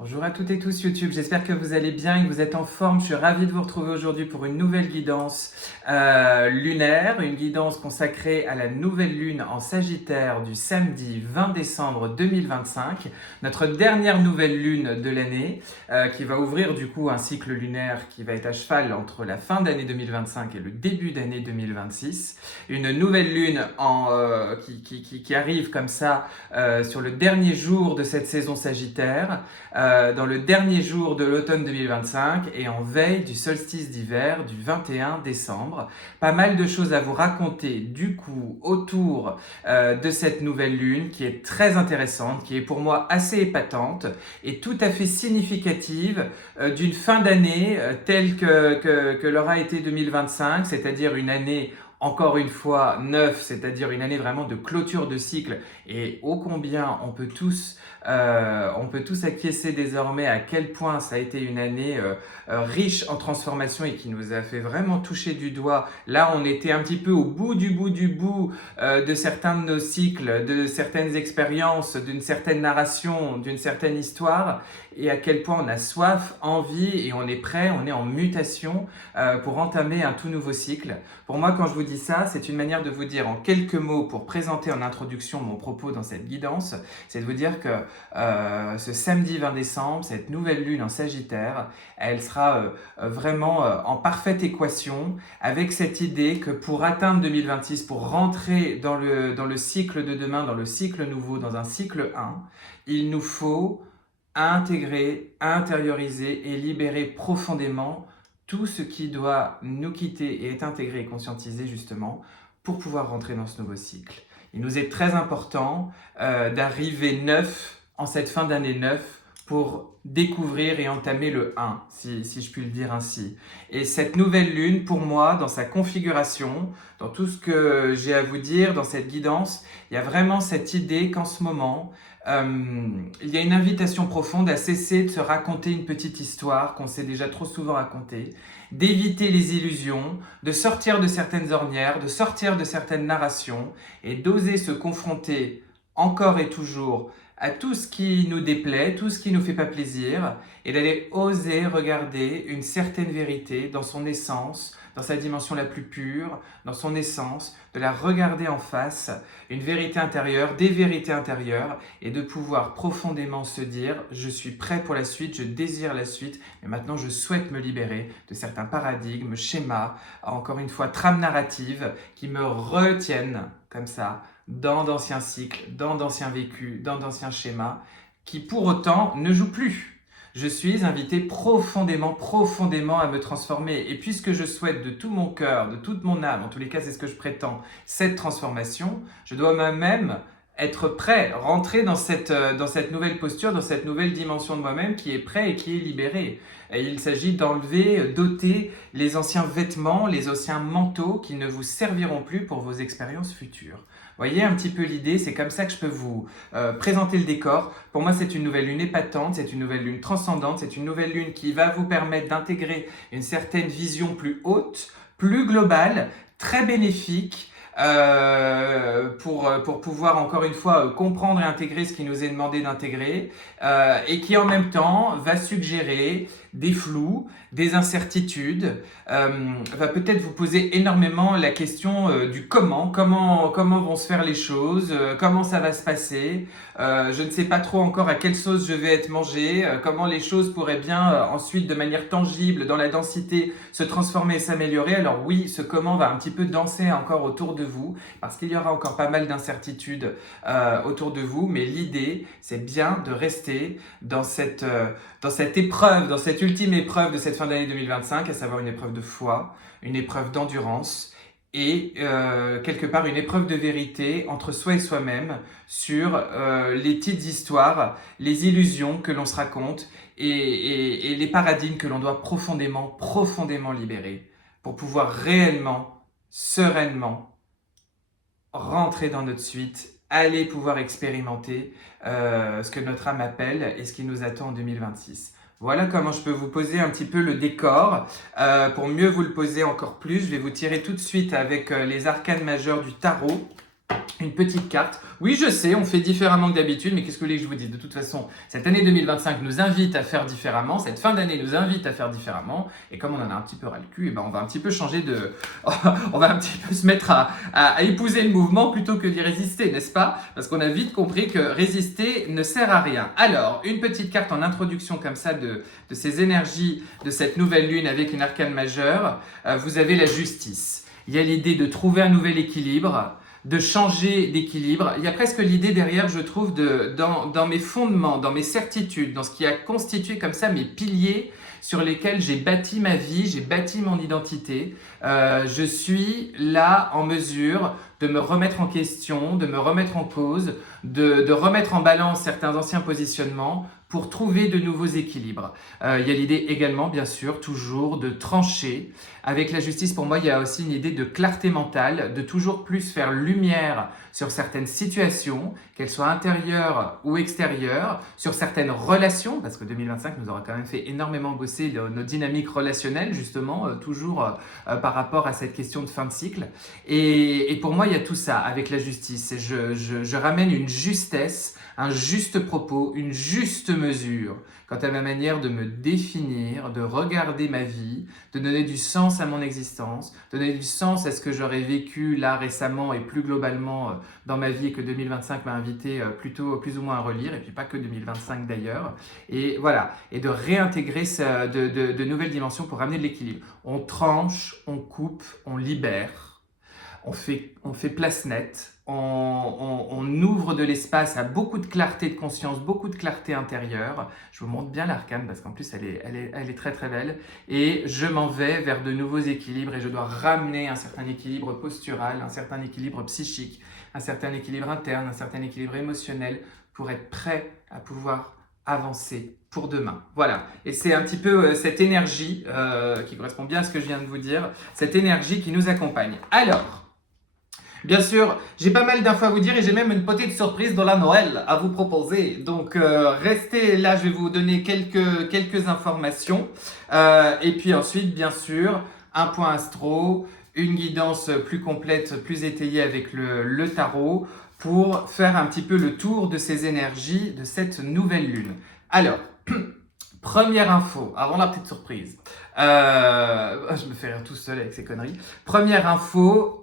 Bonjour à toutes et tous YouTube, j'espère que vous allez bien et que vous êtes en forme. Je suis ravi de vous retrouver aujourd'hui pour une nouvelle guidance lunaire, une guidance consacrée à la nouvelle lune en Sagittaire du samedi 20 décembre 2025, notre dernière nouvelle lune de l'année qui va ouvrir du coup un cycle lunaire qui va être à cheval entre la fin d'année 2025 et le début d'année 2026. Une nouvelle lune qui arrive comme ça sur le dernier jour de cette saison Sagittaire. Dans le dernier jour de l'automne 2025 et en veille du solstice d'hiver du 21 décembre. Pas mal de choses à vous raconter du coup autour de cette nouvelle lune qui est très intéressante, qui est pour moi assez épatante et tout à fait significative d'une fin d'année telle que l'aura été 2025, c'est-à-dire une année encore une fois neuve, c'est-à-dire une année vraiment de clôture de cycle et ô combien on peut tous acquiescer désormais à quel point ça a été une année riche en transformation et qui nous a fait vraiment toucher du doigt. Là, on était un petit peu au bout du bout de certains de nos cycles, de certaines expériences, d'une certaine narration, d'une certaine histoire et à quel point on a soif, envie et on est prêt, on est en mutation pour entamer un tout nouveau cycle. Pour moi, quand je vous dis ça, c'est une manière de vous dire en quelques mots pour présenter en introduction mon propos dans cette guidance, c'est de vous dire que ce samedi 20 décembre, cette nouvelle lune en Sagittaire, elle sera vraiment en parfaite équation avec cette idée que pour atteindre 2026, pour rentrer dans le cycle de demain, dans le cycle nouveau, dans un cycle 1, il nous faut intégrer, intérioriser et libérer profondément tout ce qui doit nous quitter et être intégré et conscientisé justement pour pouvoir rentrer dans ce nouveau cycle. Il nous est très important d'arriver neuf en cette fin d'année neuf pour découvrir et entamer le 1, si je puis le dire ainsi. Et cette nouvelle lune, pour moi, dans sa configuration, dans tout ce que j'ai à vous dire, dans cette guidance, il y a vraiment cette idée qu'en ce moment, il y a une invitation profonde à cesser de se raconter une petite histoire qu'on s'est déjà trop souvent racontée, d'éviter les illusions, de sortir de certaines ornières, de sortir de certaines narrations et d'oser se confronter encore et toujours à tout ce qui nous déplaît, tout ce qui nous fait pas plaisir et d'aller oser regarder une certaine vérité dans son essence, dans sa dimension la plus pure, dans son essence, de la regarder en face, une vérité intérieure, des vérités intérieures et de pouvoir profondément se dire je suis prêt pour la suite, je désire la suite, mais maintenant je souhaite me libérer de certains paradigmes, schémas, encore une fois trames narratives qui me retiennent comme ça dans d'anciens cycles, dans d'anciens vécus, dans d'anciens schémas qui pour autant ne jouent plus. Je suis invité profondément à me transformer. Et puisque je souhaite de tout mon cœur, de toute mon âme, en tous les cas c'est ce que je prétends, cette transformation, je dois moi-même être prêt, rentrer dans cette nouvelle posture, dans cette nouvelle dimension de moi-même qui est prêt et qui est libéré. Et il s'agit d'enlever, d'ôter les anciens vêtements, les anciens manteaux qui ne vous serviront plus pour vos expériences futures. Voyez un petit peu l'idée, c'est comme ça que je peux vous présenter le décor. Pour moi, c'est une nouvelle lune épatante, c'est une nouvelle lune transcendante, c'est une nouvelle lune qui va vous permettre d'intégrer une certaine vision plus haute, plus globale, très bénéfique, pour pouvoir encore une fois comprendre et intégrer ce qui nous est demandé d'intégrer et qui en même temps va suggérer des flous, des incertitudes, va peut-être vous poser énormément la question du comment vont se faire les choses, comment ça va se passer, je ne sais pas trop encore à quelle sauce je vais être mangé, comment les choses pourraient bien ensuite de manière tangible, dans la densité, se transformer et s'améliorer. Alors oui, ce comment va un petit peu danser encore autour de vous, parce qu'il y aura encore pas mal d'incertitudes autour de vous, mais l'idée, c'est bien de rester dans cette épreuve, dans cette ultime épreuve de cette fin d'année 2025, à savoir une épreuve de foi, une épreuve d'endurance et quelque part une épreuve de vérité entre soi et soi-même sur les petites histoires, les illusions que l'on se raconte et les paradigmes que l'on doit profondément libérer pour pouvoir réellement, sereinement rentrer dans notre suite, aller pouvoir expérimenter ce que notre âme appelle et ce qui nous attend en 2026. Voilà comment je peux vous poser un petit peu le décor. Pour mieux vous le poser encore plus, je vais vous tirer tout de suite avec les arcanes majeures du tarot. Une petite carte. Oui, je sais, on fait différemment que d'habitude, mais qu'est-ce que vous voulez que je vous dise? De toute façon, cette année 2025 nous invite à faire différemment, cette fin d'année nous invite à faire différemment, et comme on en a un petit peu ras le cul, eh ben on va un petit peu changer de... on va un petit peu se mettre à épouser le mouvement plutôt que d'y résister, n'est-ce pas? Parce qu'on a vite compris que résister ne sert à rien. Alors, une petite carte en introduction comme ça de ces énergies de cette nouvelle lune avec une arcane majeure. Vous avez la justice. Il y a l'idée de trouver un nouvel équilibre, de changer d'équilibre. Il y a presque l'idée derrière, je trouve, dans mes fondements, dans mes certitudes, dans ce qui a constitué comme ça mes piliers sur lesquels j'ai bâti ma vie, j'ai bâti mon identité. Je suis là en mesure de me remettre en question, de me remettre en cause, de remettre en balance certains anciens positionnements pour trouver de nouveaux équilibres. Il y a l'idée également, bien sûr, toujours de trancher. Avec la justice, pour moi, il y a aussi une idée de clarté mentale, de toujours plus faire lumière sur certaines situations, qu'elles soient intérieures ou extérieures, sur certaines relations, parce que 2025 nous aura quand même fait énormément bosser nos dynamiques relationnelles, justement, toujours par rapport à cette question de fin de cycle. Et pour moi, il y a tout ça avec la justice. Je ramène une justesse, un juste propos, une juste mesure quant à ma manière de me définir, de regarder ma vie, de donner du sens à mon existence, de donner du sens à ce que j'aurais vécu là récemment et plus globalement dans ma vie et que 2025 m'a invité plutôt plus ou moins à relire, et puis pas que 2025 d'ailleurs. Et voilà, et de réintégrer de nouvelles dimensions pour ramener de l'équilibre. On tranche, on coupe, on libère, on fait place nette, on ouvre de l'espace à beaucoup de clarté de conscience, beaucoup de clarté intérieure. Je vous montre bien l'arcane parce qu'en plus elle est très très belle. Et je m'en vais vers de nouveaux équilibres et je dois ramener un certain équilibre postural, un certain équilibre psychique, un certain équilibre interne, un certain équilibre émotionnel pour être prêt à pouvoir avancer pour demain. Voilà, et c'est un petit peu cette énergie qui correspond bien à ce que je viens de vous dire, cette énergie qui nous accompagne. Alors, bien sûr, j'ai pas mal d'infos à vous dire et j'ai même une petite surprise de la Noël à vous proposer. Donc restez là, je vais vous donner quelques informations. Et puis ensuite, bien sûr, un point astro, une guidance plus complète, plus étayée avec le tarot pour faire un petit peu le tour de ces énergies de cette nouvelle lune. Alors, première info, avant la petite surprise. Je me fais rire tout seul avec ces conneries. Première info,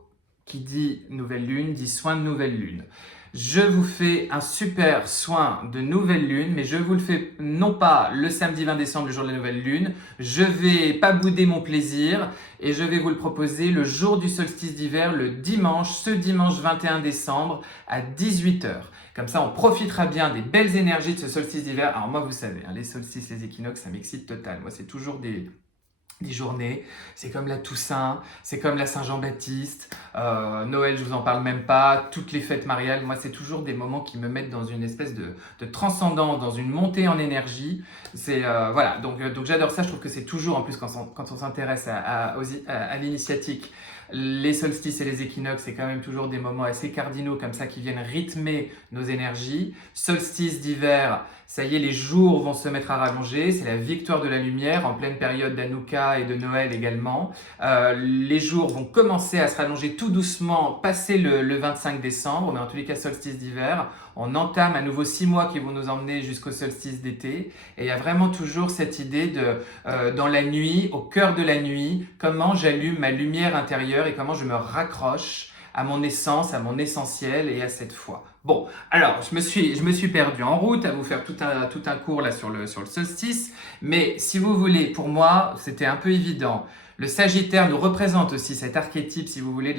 qui dit nouvelle lune, dit soin de nouvelle lune. Je vous fais un super soin de nouvelle lune, mais je vous le fais non pas le samedi 20 décembre, le jour de la nouvelle lune. Je vais pas bouder mon plaisir et je vais vous le proposer le jour du solstice d'hiver, le dimanche, ce dimanche 21 décembre à 18h. Comme ça, on profitera bien des belles énergies de ce solstice d'hiver. Alors moi, vous savez, les solstices, les équinoxes, ça m'excite total. Moi, c'est toujours des journées, c'est comme la Toussaint, c'est comme la Saint-Jean-Baptiste, Noël je vous en parle même pas, toutes les fêtes mariales, moi c'est toujours des moments qui me mettent dans une espèce de transcendance, dans une montée en énergie, c'est voilà, donc j'adore ça, je trouve que c'est toujours, en plus quand on s'intéresse à l'initiatique, les solstices et les équinoxes, c'est quand même toujours des moments assez cardinaux comme ça qui viennent rythmer nos énergies. Solstice d'hiver, ça y est, les jours vont se mettre à rallonger, c'est la victoire de la lumière en pleine période d'Hanouka et de Noël également. Les jours vont commencer à se rallonger tout doucement, passer le 25 décembre, mais en tous les cas solstice d'hiver. On entame à nouveau 6 mois qui vont nous emmener jusqu'au solstice d'été. Et il y a vraiment toujours cette idée de, dans la nuit, au cœur de la nuit, comment j'allume ma lumière intérieure et comment je me raccroche à mon essence, à mon essentiel et à cette foi. Bon, alors je me suis perdu en route à vous faire tout un cours là sur le solstice, mais si vous voulez, pour moi, c'était un peu évident. Le Sagittaire nous représente aussi cet archétype, si vous voulez,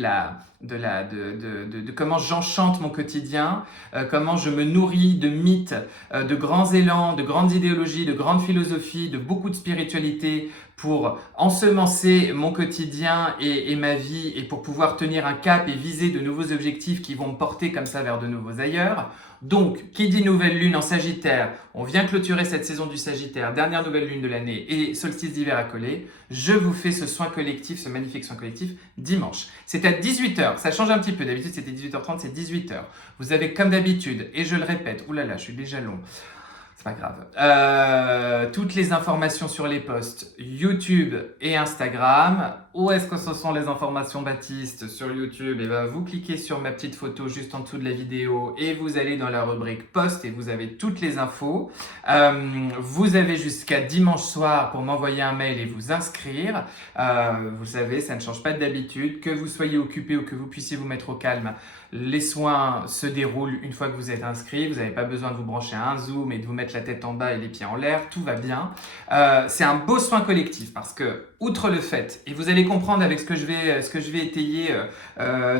de comment j'enchante mon quotidien, comment je me nourris de mythes, de grands élans, de grandes idéologies, de grandes philosophies, de beaucoup de spiritualité pour ensemencer mon quotidien et ma vie et pour pouvoir tenir un cap et viser de nouveaux objectifs qui vont me porter comme ça vers de nouveaux ailleurs. Donc, qui dit nouvelle lune en Sagittaire, on vient clôturer cette saison du Sagittaire, dernière nouvelle lune de l'année et solstice d'hiver à coller. Je vous fais ce soin collectif, ce magnifique soin collectif, dimanche. C'est à 18h, ça change un petit peu, d'habitude c'était 18h30, c'est 18h. Vous avez comme d'habitude, et je le répète, oulala, je suis déjà long. C'est pas grave. Toutes les informations sur les posts YouTube et Instagram. Où est-ce que ce sont les informations, Baptiste? Sur YouTube, et ben, vous cliquez sur ma petite photo juste en dessous de la vidéo et vous allez dans la rubrique post et vous avez toutes les infos. Vous avez jusqu'à dimanche soir pour m'envoyer un mail et vous inscrire. Vous savez, ça ne change pas d'habitude. Que vous soyez occupé ou que vous puissiez vous mettre au calme, les soins se déroulent une fois que vous êtes inscrit. Vous n'avez pas besoin de vous brancher à un Zoom et de vous mettre la tête en bas et les pieds en l'air. Tout va bien. C'est un beau soin collectif parce que, outre le fait, et vous allez comprendre avec ce que je vais étayer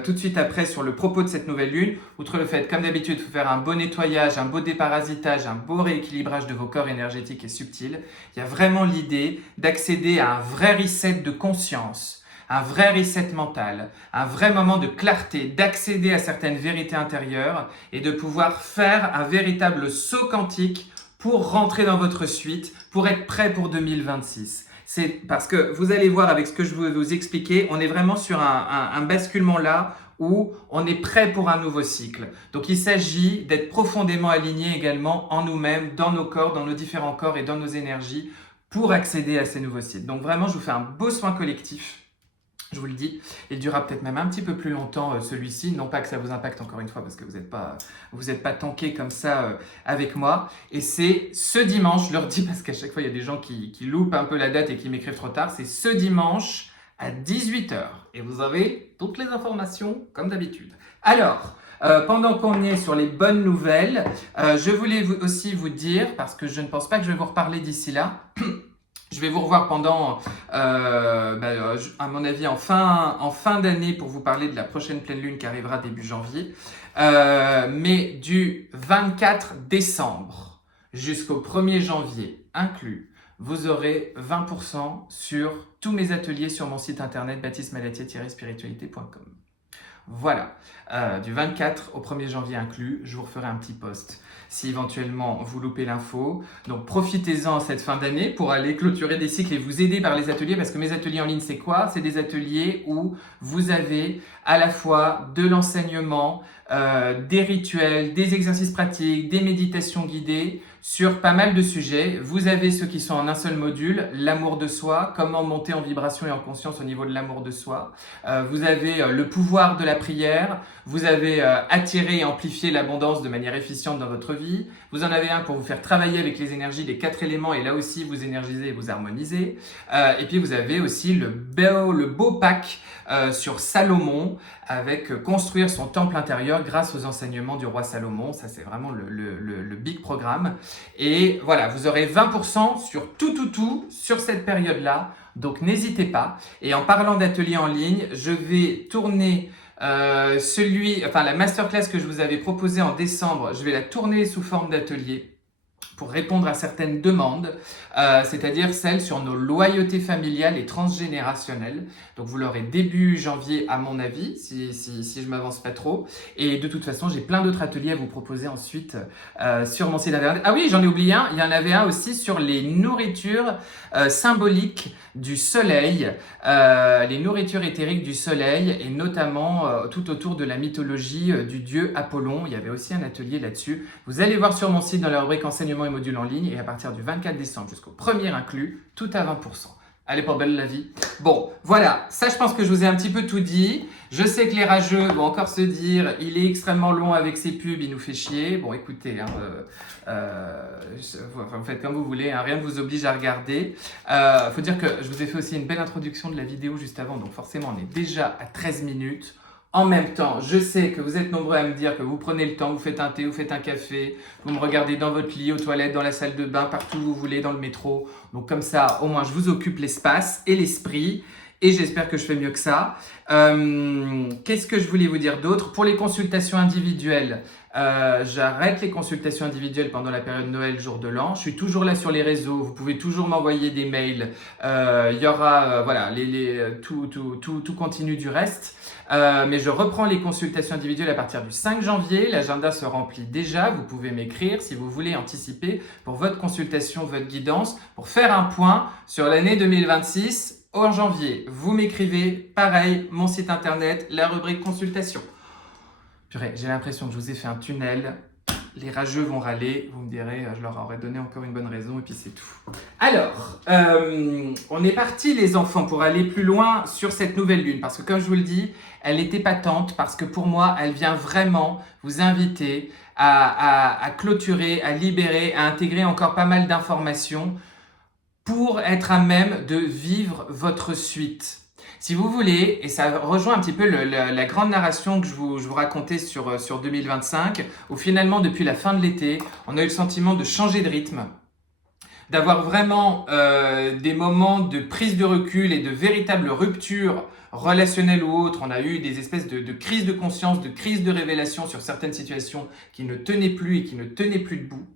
tout de suite après sur le propos de cette nouvelle lune, outre le fait, comme d'habitude, il faut faire un beau nettoyage, un beau déparasitage, un beau rééquilibrage de vos corps énergétiques et subtils. Il y a vraiment l'idée d'accéder à un vrai reset de conscience, un vrai reset mental, un vrai moment de clarté, d'accéder à certaines vérités intérieures et de pouvoir faire un véritable saut quantique pour rentrer dans votre suite, pour être prêt pour 2026. C'est parce que vous allez voir avec ce que je vais vous expliquer, on est vraiment sur un basculement là où on est prêt pour un nouveau cycle. Donc il s'agit d'être profondément aligné également en nous-mêmes, dans nos corps, dans nos différents corps et dans nos énergies pour accéder à ces nouveaux cycles. Donc vraiment, je vous fais un beau soin collectif. Je vous le dis, il durera peut-être même un petit peu plus longtemps celui-ci, non pas que ça vous impacte encore une fois parce que vous n'êtes pas tanké comme ça avec moi. Et c'est ce dimanche, je leur dis parce qu'à chaque fois il y a des gens qui loupent un peu la date et qui m'écrivent trop tard, c'est ce dimanche à 18h. Et vous avez toutes les informations comme d'habitude. Alors, pendant qu'on est sur les bonnes nouvelles, je voulais aussi vous dire, parce que je ne pense pas que je vais vous reparler d'ici là, je vais vous revoir pendant, à mon avis, en fin d'année pour vous parler de la prochaine pleine lune qui arrivera début janvier. Mais du 24 décembre jusqu'au 1er janvier inclus, vous aurez 20% sur tous mes ateliers sur mon site internet baptistemalatier-spiritualité.com. Voilà, du 24 au 1er janvier inclus, je vous referai un petit post si éventuellement vous loupez l'info. Donc profitez-en cette fin d'année pour aller clôturer des cycles et vous aider par les ateliers, parce que mes ateliers en ligne, c'est quoi? C'est des ateliers où vous avez à la fois de l'enseignement, des rituels, des exercices pratiques, des méditations guidées sur pas mal de sujets. Vous avez ceux qui sont en un seul module, l'amour de soi, comment monter en vibration et en conscience au niveau de l'amour de soi. Vous avez le pouvoir de la prière, vous avez attirer et amplifier l'abondance de manière efficiente dans votre vie. Vous en avez un pour vous faire travailler avec les énergies des 4 éléments et là aussi vous énergiser et vous harmoniser. Et puis vous avez aussi le beau pack sur Salomon avec construire son temple intérieur grâce aux enseignements du roi Salomon. Ça, c'est vraiment le big programme. Et voilà, vous aurez 20% sur tout sur cette période-là. Donc, n'hésitez pas. Et en parlant d'ateliers en ligne, je vais tourner la masterclass que je vous avais proposée en décembre. Je vais la tourner sous forme d'atelier pour répondre à certaines demandes, c'est-à-dire celles sur nos loyautés familiales et transgénérationnelles. Donc vous l'aurez début janvier à mon avis, si je m'avance pas trop. Et de toute façon, j'ai plein d'autres ateliers à vous proposer ensuite sur mon site internet. Ah oui, j'en ai oublié un, il y en avait un aussi sur les nourritures symboliques du soleil, les nourritures éthériques du soleil, et notamment tout autour de la mythologie du dieu Apollon. Il y avait aussi un atelier là-dessus. Vous allez voir sur mon site dans la rubrique enseignement et modules en ligne, et à partir du 24 décembre jusqu'au 1er inclus, tout à 20%. Allez, pour belle la vie. Bon, voilà, ça je pense que je vous ai un petit peu tout dit. Je sais que les rageux vont encore se dire, il est extrêmement long avec ses pubs, il nous fait chier. Bon, écoutez, vous faites comme vous voulez, rien ne vous oblige à regarder. Faut dire que je vous ai fait aussi une belle introduction de la vidéo juste avant, donc forcément on est déjà à 13 minutes. En même temps, je sais que vous êtes nombreux à me dire que vous prenez le temps, vous faites un thé, vous faites un café, vous me regardez dans votre lit, aux toilettes, dans la salle de bain, partout où vous voulez, dans le métro. Donc comme ça, au moins, je vous occupe l'espace et l'esprit. Et j'espère que je fais mieux que ça. Qu'est-ce que je voulais vous dire d'autre? Pour les consultations individuelles, j'arrête les consultations individuelles pendant la période Noël, jour de l'an. Je suis toujours là sur les réseaux. Vous pouvez toujours m'envoyer des mails. Il y aura, voilà, tout continue du reste. Mais je reprends les consultations individuelles à partir du 5 janvier. L'agenda se remplit déjà. Vous pouvez m'écrire si vous voulez anticiper pour votre consultation, votre guidance, pour faire un point sur l'année 2026. En janvier, vous m'écrivez, pareil, mon site internet, la rubrique consultation. Purée, j'ai l'impression que je vous ai fait un tunnel. les rageux vont râler, vous me direz, je leur aurais donné encore une bonne raison et puis c'est tout. Alors, on est parti les enfants pour aller plus loin sur cette nouvelle lune parce que comme je vous le dis, elle est épatante parce que pour moi, elle vient vraiment vous inviter à clôturer, à libérer, à intégrer encore pas mal d'informations pour être à même de vivre votre suite. Si vous voulez, et ça rejoint un petit peu la grande narration que je vous racontais sur 2025, où finalement, depuis la fin de l'été, on a eu le sentiment de changer de rythme, d'avoir vraiment des moments de prise de recul et de véritable rupture relationnelle ou autre. On a eu des espèces de crises de conscience, de crises de révélation sur certaines situations qui ne tenaient plus et qui ne tenaient plus debout.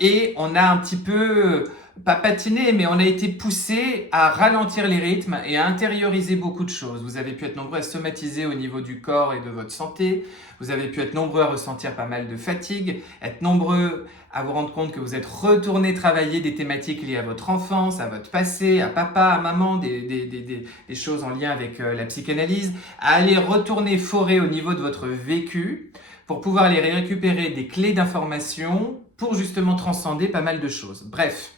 Et on a un petit peu, pas patiné, mais on a été poussé à ralentir les rythmes et à intérioriser beaucoup de choses. Vous avez pu être nombreux à somatiser au niveau du corps et de votre santé. Vous avez pu être nombreux à ressentir pas mal de fatigue, être nombreux à vous rendre compte que vous êtes retourné travailler des thématiques liées à votre enfance, à votre passé, à papa, à maman, des choses en lien avec la psychanalyse, à aller retourner forer au niveau de votre vécu pour pouvoir aller récupérer des clés d'information pour justement transcender pas mal de choses. Bref,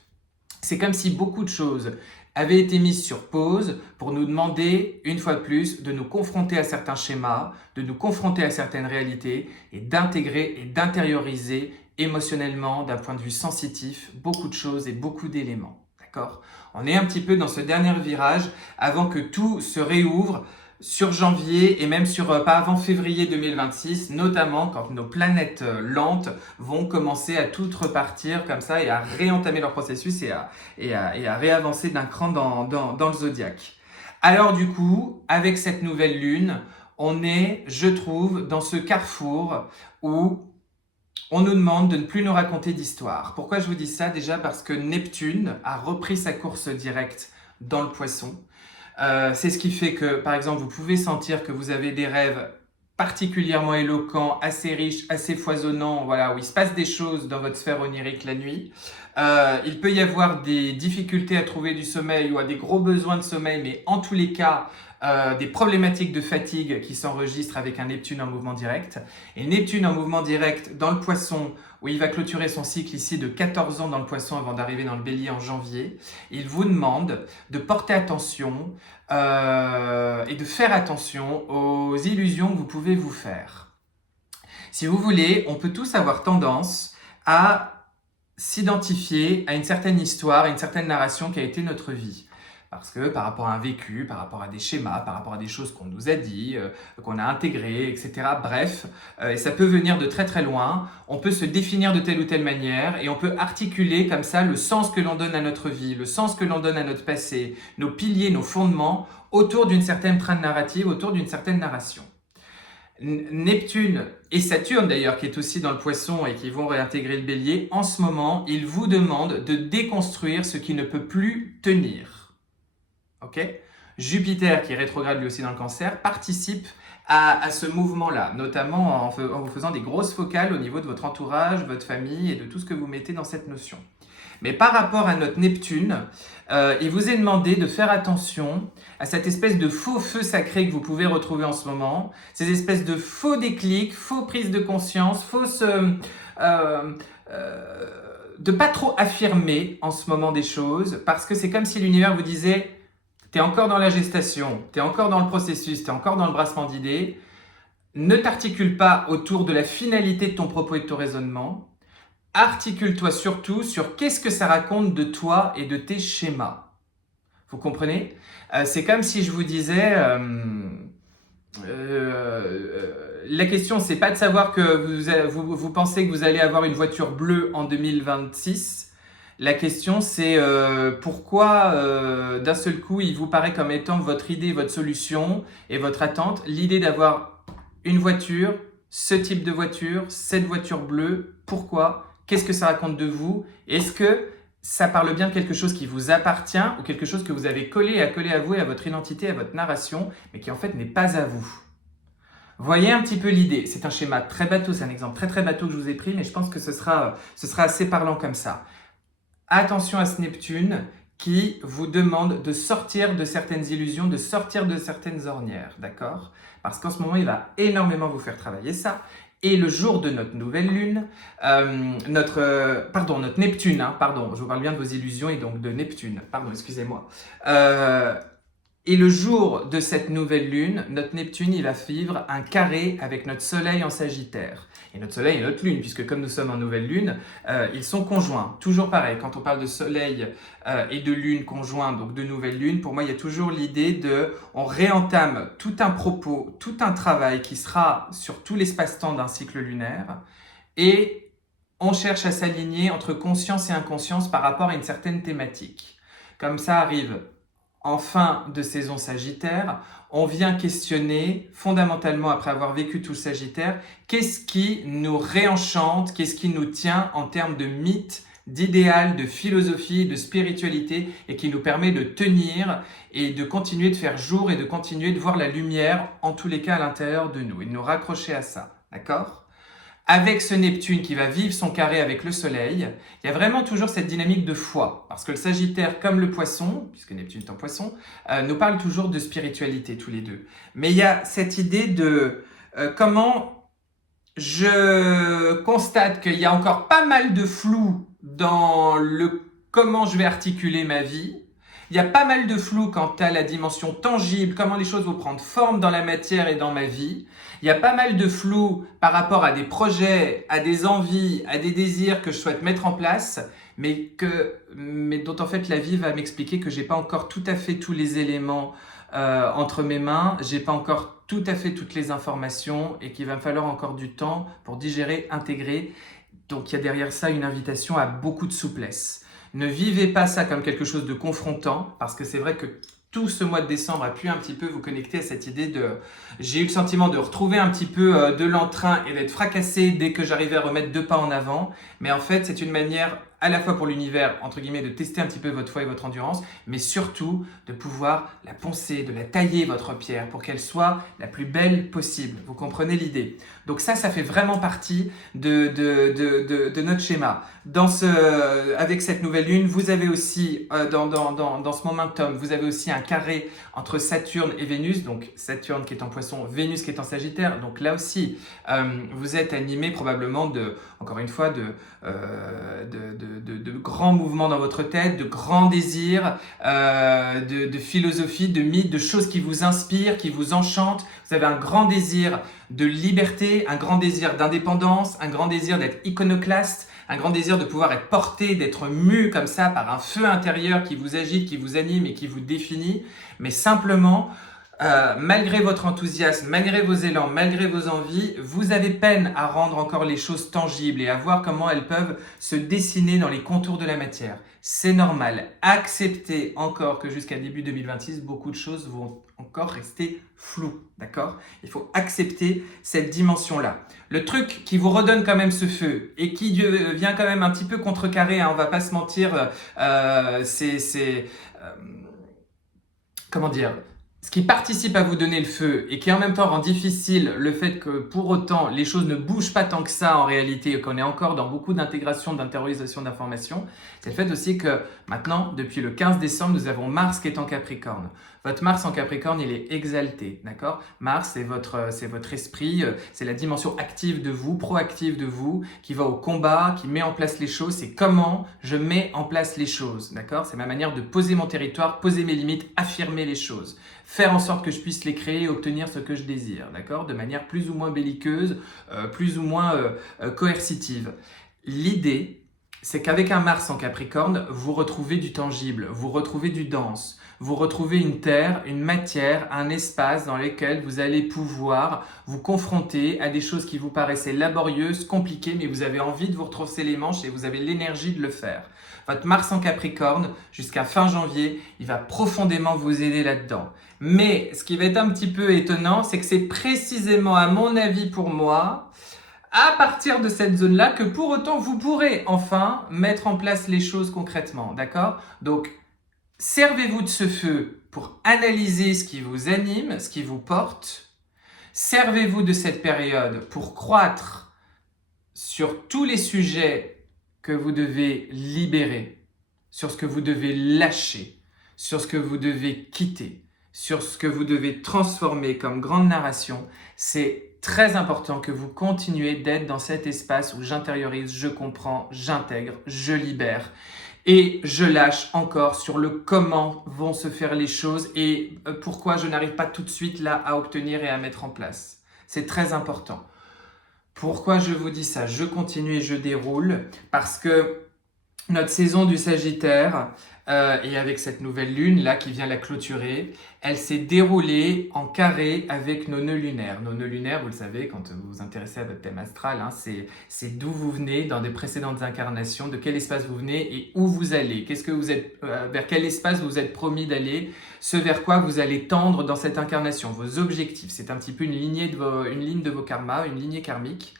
c'est comme si beaucoup de choses avaient été mises sur pause pour nous demander, une fois de plus, de nous confronter à certains schémas, de nous confronter à certaines réalités et d'intégrer et d'intérioriser émotionnellement, d'un point de vue sensitif, beaucoup de choses et beaucoup d'éléments. D'accord ? On est un petit peu dans ce dernier virage avant que tout se réouvre sur janvier et même pas avant février 2026, notamment quand nos planètes lentes vont commencer à toutes repartir comme ça et à réentamer leur processus et à réavancer d'un cran dans le zodiaque. Alors du coup, avec cette nouvelle lune, on est, je trouve, dans ce carrefour où on nous demande de ne plus nous raconter d'histoire. Pourquoi je vous dis ça? Déjà parce que Neptune a repris sa course directe dans le Poisson. C'est ce qui fait que, par exemple, vous pouvez sentir que vous avez des rêves particulièrement éloquents, assez riches, assez foisonnants, voilà, où il se passe des choses dans votre sphère onirique la nuit. Il peut y avoir des difficultés à trouver du sommeil ou à des gros besoins de sommeil, mais en tous les cas, des problématiques de fatigue qui s'enregistrent avec un Neptune en mouvement direct. Et Neptune en mouvement direct dans le Poisson, où il va clôturer son cycle ici de 14 ans dans le Poisson avant d'arriver dans le Bélier en janvier, il vous demande de porter attention et de faire attention aux illusions que vous pouvez vous faire. Si vous voulez, on peut tous avoir tendance à s'identifier à une certaine histoire, à une certaine narration qui a été notre vie. Parce que par rapport à un vécu, par rapport à des schémas, par rapport à des choses qu'on nous a dit, qu'on a intégrées, etc. Bref, et ça peut venir de très très loin. On peut se définir de telle ou telle manière et on peut articuler comme ça le sens que l'on donne à notre vie, le sens que l'on donne à notre passé, nos piliers, nos fondements autour d'une certaine trame narrative, autour d'une certaine narration. Neptune et Saturne d'ailleurs, qui est aussi dans le Poisson et qui vont réintégrer le Bélier, en ce moment, ils vous demandent de déconstruire ce qui ne peut plus tenir. Okay. Jupiter, qui est rétrograde lui aussi dans le Cancer, participe à ce mouvement-là, notamment en vous faisant des grosses focales au niveau de votre entourage, votre famille et de tout ce que vous mettez dans cette notion. Mais par rapport à notre Neptune, il vous est demandé de faire attention à cette espèce de faux feu sacré que vous pouvez retrouver en ce moment, ces espèces de faux déclics, faux prises de conscience, de pas trop affirmer en ce moment des choses, parce que c'est comme si l'univers vous disait « t'es encore dans la gestation, t'es encore dans le processus, t'es encore dans le brassement d'idées, ne t'articule pas autour de la finalité de ton propos et de ton raisonnement, articule-toi surtout sur qu'est-ce que ça raconte de toi et de tes schémas. » Vous comprenez? C'est comme si je vous disais, la question c'est pas de savoir que vous pensez que vous allez avoir une voiture bleue en 2026. La question c'est pourquoi d'un seul coup il vous paraît comme étant votre idée, votre solution et votre attente, l'idée d'avoir une voiture, ce type de voiture, cette voiture bleue, pourquoi? Qu'est-ce que ça raconte de vous? Est-ce que ça parle bien de quelque chose qui vous appartient ou quelque chose que vous avez collé à vous et à votre identité, à votre narration, mais qui en fait n'est pas à vous? Voyez un petit peu l'idée. C'est un schéma très bateau, c'est un exemple très très bateau que je vous ai pris, mais je pense que ce sera assez parlant comme ça. Attention à ce Neptune qui vous demande de sortir de certaines illusions, de sortir de certaines ornières, d'accord? Parce qu'en ce moment, il va énormément vous faire travailler ça. Et le jour de notre nouvelle lune, notre Neptune, je vous parle bien de vos illusions et donc de Neptune, excusez-moi. Et le jour de cette nouvelle lune, notre Neptune, il va vivre un carré avec notre Soleil en Sagittaire. Et notre Soleil et notre Lune, puisque comme nous sommes en nouvelle lune, ils sont conjoints. Toujours pareil, quand on parle de Soleil et de Lune conjoints, donc de nouvelle lune, pour moi, il y a toujours l'idée on réentame tout un propos, tout un travail qui sera sur tout l'espace-temps d'un cycle lunaire, et on cherche à s'aligner entre conscience et inconscience par rapport à une certaine thématique. Comme ça arrive en fin de saison Sagittaire, on vient questionner fondamentalement, après avoir vécu tout le Sagittaire, qu'est-ce qui nous réenchante, qu'est-ce qui nous tient en termes de mythe, d'idéal, de philosophie, de spiritualité, et qui nous permet de tenir et de continuer de faire jour et de continuer de voir la lumière, en tous les cas à l'intérieur de nous, et de nous raccrocher à ça, d'accord ? Avec ce Neptune qui va vivre son carré avec le Soleil, il y a vraiment toujours cette dynamique de foi. Parce que le Sagittaire, comme le Poisson, puisque Neptune est en Poisson, nous parle toujours de spiritualité tous les deux. Mais il y a cette idée de comment je constate qu'il y a encore pas mal de flou dans comment je vais articuler ma vie. Il y a pas mal de flou quant à la dimension tangible, comment les choses vont prendre forme dans la matière et dans ma vie. Il y a pas mal de flou par rapport à des projets, à des envies, à des désirs que je souhaite mettre en place, mais dont en fait la vie va m'expliquer que j'ai pas encore tout à fait tous les éléments entre mes mains, j'ai pas encore tout à fait toutes les informations et qu'il va me falloir encore du temps pour digérer, intégrer. Donc il y a derrière ça une invitation à beaucoup de souplesse. Ne vivez pas ça comme quelque chose de confrontant, parce que c'est vrai que tout ce mois de décembre a pu un petit peu vous connecter à cette idée j'ai eu le sentiment de retrouver un petit peu de l'entrain et d'être fracassé dès que j'arrivais à remettre 2 pas en avant. Mais en fait, c'est une manière à la fois pour l'univers, entre guillemets, de tester un petit peu votre foi et votre endurance, mais surtout de pouvoir la poncer, de la tailler, votre pierre, pour qu'elle soit la plus belle possible. Vous comprenez l'idée? Donc ça fait vraiment partie de notre schéma. Avec cette nouvelle lune, vous avez aussi, dans ce momentum, vous avez aussi un carré entre Saturne et Vénus, donc Saturne qui est en Poisson, Vénus qui est en Sagittaire. Donc là aussi, vous êtes animé probablement encore une fois, de grands mouvements dans votre tête, de grands désirs, de philosophie, de mythes, de choses qui vous inspirent, qui vous enchantent. Vous avez un grand désir de liberté, un grand désir d'indépendance, un grand désir d'être iconoclaste, un grand désir de pouvoir être porté, d'être mu comme ça par un feu intérieur qui vous agite, qui vous anime et qui vous définit. Mais simplement, malgré votre enthousiasme, malgré vos élans, malgré vos envies, vous avez peine à rendre encore les choses tangibles et à voir comment elles peuvent se dessiner dans les contours de la matière. C'est normal. Acceptez encore que jusqu'à début 2026, beaucoup de choses vont encore rester floues, d'accord ? Il faut accepter cette dimension-là. Le truc qui vous redonne quand même ce feu et qui vient quand même un petit peu contrecarrer, on va pas se mentir, comment dire ? Ce qui participe à vous donner le feu et qui en même temps rend difficile le fait que pour autant les choses ne bougent pas tant que ça en réalité et qu'on est encore dans beaucoup d'intégration, d'intériorisation d'informations, c'est le fait aussi que maintenant, depuis le 15 décembre, nous avons Mars qui est en Capricorne. Votre Mars en Capricorne, il est exalté, d'accord ? Mars, c'est votre esprit, c'est la dimension active de vous, proactive de vous, qui va au combat, qui met en place les choses. C'est comment je mets en place les choses, d'accord ? C'est ma manière de poser mon territoire, poser mes limites, affirmer les choses. Faire en sorte que je puisse les créer et obtenir ce que je désire, d'accord ? De manière plus ou moins belliqueuse, plus ou moins coercitive. L'idée, c'est qu'avec un Mars en Capricorne, vous retrouvez du tangible, vous retrouvez du dense, vous retrouvez une terre, une matière, un espace dans lequel vous allez pouvoir vous confronter à des choses qui vous paraissaient laborieuses, compliquées, mais vous avez envie de vous retrousser les manches et vous avez l'énergie de le faire. Votre Mars en Capricorne, jusqu'à fin janvier, il va profondément vous aider là-dedans. Mais ce qui va être un petit peu étonnant, c'est que c'est précisément, à mon avis pour moi, à partir de cette zone-là, que pour autant vous pourrez enfin mettre en place les choses concrètement, d'accord ? Donc, servez-vous de ce feu pour analyser ce qui vous anime, ce qui vous porte. Servez-vous de cette période pour croître sur tous les sujets que vous devez libérer, sur ce que vous devez lâcher, sur ce que vous devez quitter, sur ce que vous devez transformer comme grande narration, c'est très important que vous continuez d'être dans cet espace où j'intériorise, je comprends, j'intègre, je libère. Et je lâche encore sur le comment vont se faire les choses et pourquoi je n'arrive pas tout de suite là à obtenir et à mettre en place. C'est très important. Pourquoi je vous dis ça? Je continue et je déroule parce que notre saison du Sagittaire, et avec cette nouvelle lune là qui vient la clôturer, elle s'est déroulée en carré avec nos nœuds lunaires. Nos nœuds lunaires, vous le savez, quand vous vous intéressez à votre thème astral, hein, c'est d'où vous venez dans des précédentes incarnations, de quel espace vous venez et où vous allez. Qu'est-ce que vous êtes, vers quel espace vous êtes promis d'aller, ce vers quoi vous allez tendre dans cette incarnation, vos objectifs. C'est un petit peu une ligne de vos karmas, une lignée karmique.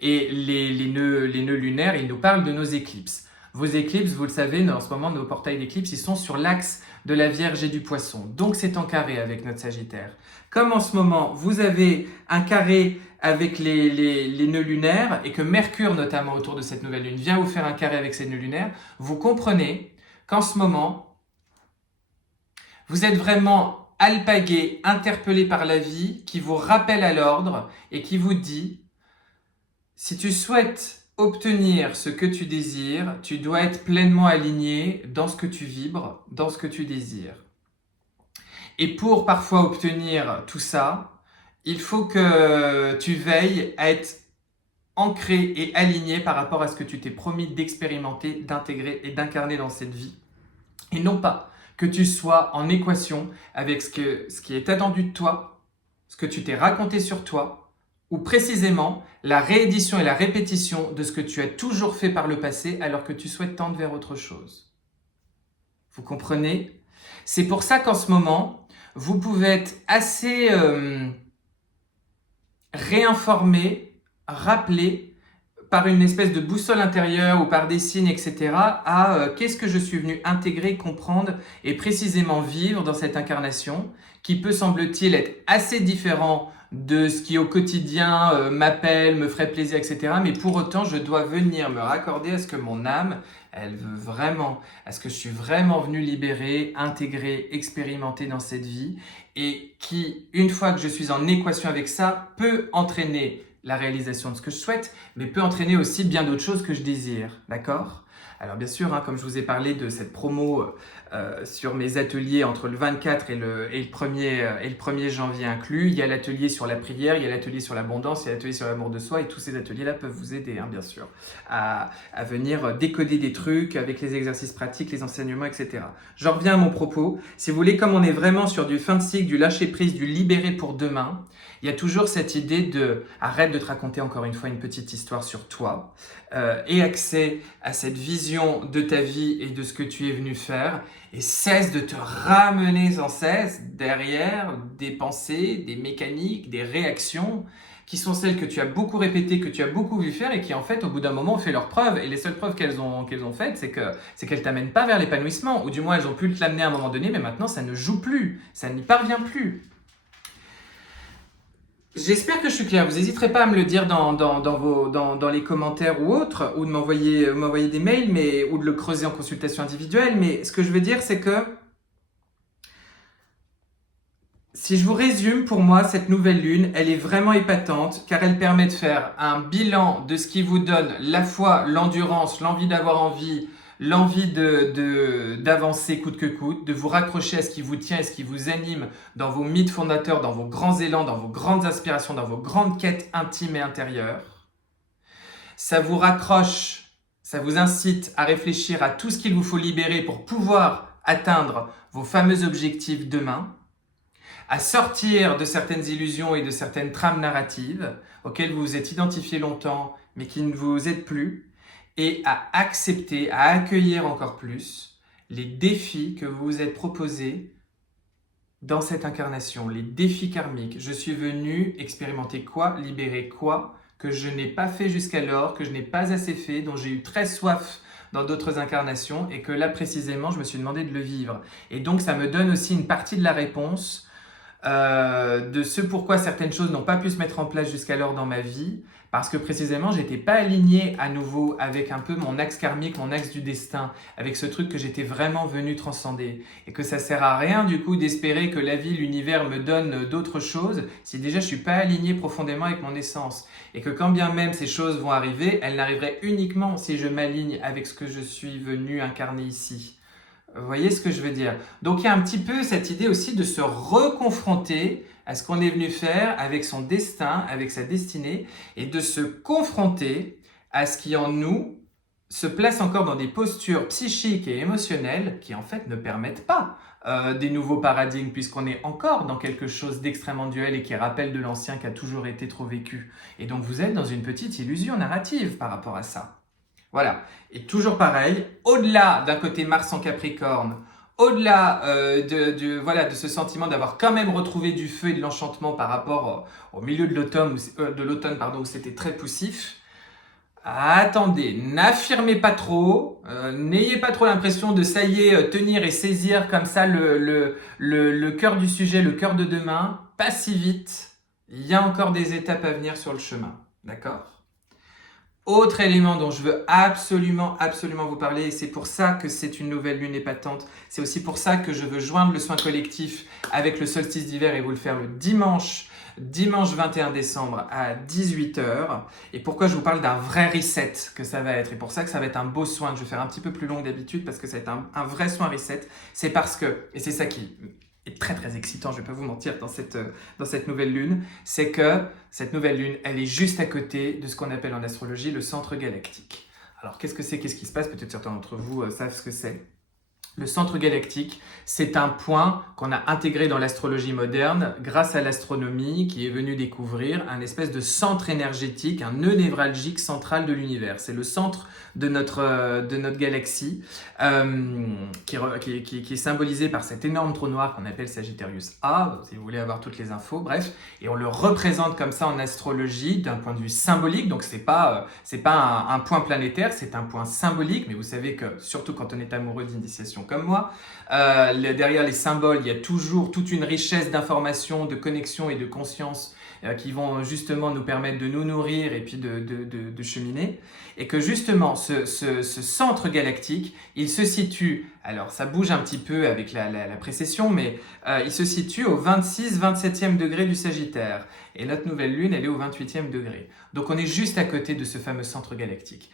Et les nœuds lunaires, ils nous parlent de nos éclipses. Vos éclipses, vous le savez, en ce moment, nos portails d'éclipses, ils sont sur l'axe de la Vierge et du Poisson. Donc, c'est en carré avec notre Sagittaire. Comme en ce moment, vous avez un carré avec les nœuds lunaires et que Mercure, notamment autour de cette nouvelle lune, vient vous faire un carré avec ces nœuds lunaires, vous comprenez qu'en ce moment, vous êtes vraiment alpagué, interpellé par la vie qui vous rappelle à l'ordre et qui vous dit, si tu souhaites obtenir ce que tu désires, tu dois être pleinement aligné dans ce que tu vibres, dans ce que tu désires. Et pour parfois obtenir tout ça, il faut que tu veilles à être ancré et aligné par rapport à ce que tu t'es promis d'expérimenter, d'intégrer et d'incarner dans cette vie. Et non pas que tu sois en équation avec ce qui est attendu de toi, ce que tu t'es raconté sur toi, ou précisément la réédition et la répétition de ce que tu as toujours fait par le passé alors que tu souhaites tendre vers autre chose. Vous comprenez? C'est pour ça qu'en ce moment, vous pouvez être assez réinformé, rappelé par une espèce de boussole intérieure ou par des signes, etc. à qu'est-ce que je suis venu intégrer, comprendre et précisément vivre dans cette incarnation qui peut, semble-t-il, être assez différent de ce qui au quotidien m'appelle, me ferait plaisir, etc. Mais pour autant, je dois venir me raccorder à ce que mon âme, elle veut vraiment, à ce que je suis vraiment venu libérer, intégrer, expérimenter dans cette vie et qui, une fois que je suis en équation avec ça, peut entraîner la réalisation de ce que je souhaite, mais peut entraîner aussi bien d'autres choses que je désire, d'accord ? Alors bien sûr, hein, comme je vous ai parlé de cette promo sur mes ateliers entre le 24 et le 1er janvier inclus, il y a l'atelier sur la prière, il y a l'atelier sur l'abondance, il y a l'atelier sur l'amour de soi et tous ces ateliers-là peuvent vous aider, hein, bien sûr, à venir décoder des trucs avec les exercices pratiques, les enseignements, etc. J'en reviens à mon propos. Si vous voulez, comme on est vraiment sur du fin de cycle, du lâcher-prise, du libérer pour demain, il y a toujours cette idée de arrête de te raconter encore une fois une petite histoire sur toi et accès à cette vision de ta vie et de ce que tu es venu faire et cesse de te ramener sans cesse derrière des pensées, des mécaniques, des réactions qui sont celles que tu as beaucoup répétées, que tu as beaucoup vu faire et qui en fait au bout d'un moment ont fait leurs preuves et les seules preuves qu'elles ont faites c'est qu'elles ne t'amènent pas vers l'épanouissement ou du moins elles ont pu te l'amener à un moment donné mais maintenant ça ne joue plus, ça n'y parvient plus. J'espère que je suis clair. Vous n'hésiterez pas à me le dire dans les commentaires ou autres, ou de m'envoyer des mails, ou de le creuser en consultation individuelle. Mais ce que je veux dire, c'est que si je vous résume, pour moi, cette nouvelle lune, elle est vraiment épatante, car elle permet de faire un bilan de ce qui vous donne la foi, l'endurance, l'envie d'avoir envie, l'envie d'avancer coûte que coûte, de vous raccrocher à ce qui vous tient et ce qui vous anime dans vos mythes fondateurs, dans vos grands élans, dans vos grandes aspirations, dans vos grandes quêtes intimes et intérieures. Ça vous raccroche, ça vous incite à réfléchir à tout ce qu'il vous faut libérer pour pouvoir atteindre vos fameux objectifs demain, à sortir de certaines illusions et de certaines trames narratives auxquelles vous vous êtes identifié longtemps mais qui ne vous aident plus, et à accepter, à accueillir encore plus les défis que vous vous êtes proposés dans cette incarnation, les défis karmiques. Je suis venu expérimenter quoi, libérer quoi, que je n'ai pas fait jusqu'alors, que je n'ai pas assez fait, dont j'ai eu très soif dans d'autres incarnations et que là précisément je me suis demandé de le vivre. Et donc ça me donne aussi une partie de la réponse de ce pourquoi certaines choses n'ont pas pu se mettre en place jusqu'alors dans ma vie, parce que précisément, j'étais pas aligné à nouveau avec un peu mon axe karmique, mon axe du destin, avec ce truc que j'étais vraiment venu transcender. Et que ça sert à rien du coup d'espérer que la vie, l'univers me donne d'autres choses si déjà je suis pas aligné profondément avec mon essence. Et que quand bien même ces choses vont arriver, elles n'arriveraient uniquement si je m'aligne avec ce que je suis venu incarner ici. Vous voyez ce que je veux dire? Donc il y a un petit peu cette idée aussi de se reconfronter à ce qu'on est venu faire avec son destin, avec sa destinée, et de se confronter à ce qui en nous se place encore dans des postures psychiques et émotionnelles qui en fait ne permettent pas des nouveaux paradigmes, puisqu'on est encore dans quelque chose d'extrêmement duel et qui rappelle de l'ancien qui a toujours été trop vécu. Et donc vous êtes dans une petite illusion narrative par rapport à ça. Voilà. Et toujours pareil, au-delà d'un côté Mars en Capricorne, au-delà de ce sentiment d'avoir quand même retrouvé du feu et de l'enchantement par rapport au milieu de l'automne où c'était très poussif, attendez, n'affirmez pas trop, n'ayez pas trop l'impression de ça y est, tenir et saisir comme ça le cœur du sujet, le cœur de demain, pas si vite, il y a encore des étapes à venir sur le chemin, d'accord ? Autre élément dont je veux absolument vous parler, et c'est pour ça que c'est une nouvelle lune épatante, c'est aussi pour ça que je veux joindre le soin collectif avec le solstice d'hiver et vous le faire le dimanche 21 décembre à 18h. Et pourquoi je vous parle d'un vrai reset que ça va être, et pour ça que ça va être un beau soin, que je vais faire un petit peu plus long que d'habitude parce que ça va être un vrai soin reset, c'est parce que, et c'est ça qui est très très excitant, je ne vais pas vous mentir, dans cette nouvelle lune, c'est que cette nouvelle lune, elle est juste à côté de ce qu'on appelle en astrologie le centre galactique. Alors qu'est-ce que c'est, qu'est-ce qui se passe? Peut-être certains d'entre vous savent ce que c'est. Le centre galactique, c'est un point qu'on a intégré dans l'astrologie moderne grâce à l'astronomie qui est venue découvrir un espèce de centre énergétique, un nœud névralgique central de l'univers. C'est le centre de notre galaxie qui est symbolisé par cet énorme trou noir qu'on appelle Sagittarius A, si vous voulez avoir toutes les infos, bref. Et on le représente comme ça en astrologie d'un point de vue symbolique, donc c'est pas un point planétaire, c'est un point symbolique, mais vous savez que surtout quand on est amoureux d'initiation comme moi, derrière les symboles, il y a toujours toute une richesse d'informations, de connexions et de conscience qui vont justement nous permettre de nous nourrir et puis de cheminer. Et que justement, ce centre galactique, il se situe, alors ça bouge un petit peu avec la précession, mais il se situe au 26-27e degré du Sagittaire. Et notre nouvelle lune, elle est au 28e degré. Donc on est juste à côté de ce fameux centre galactique.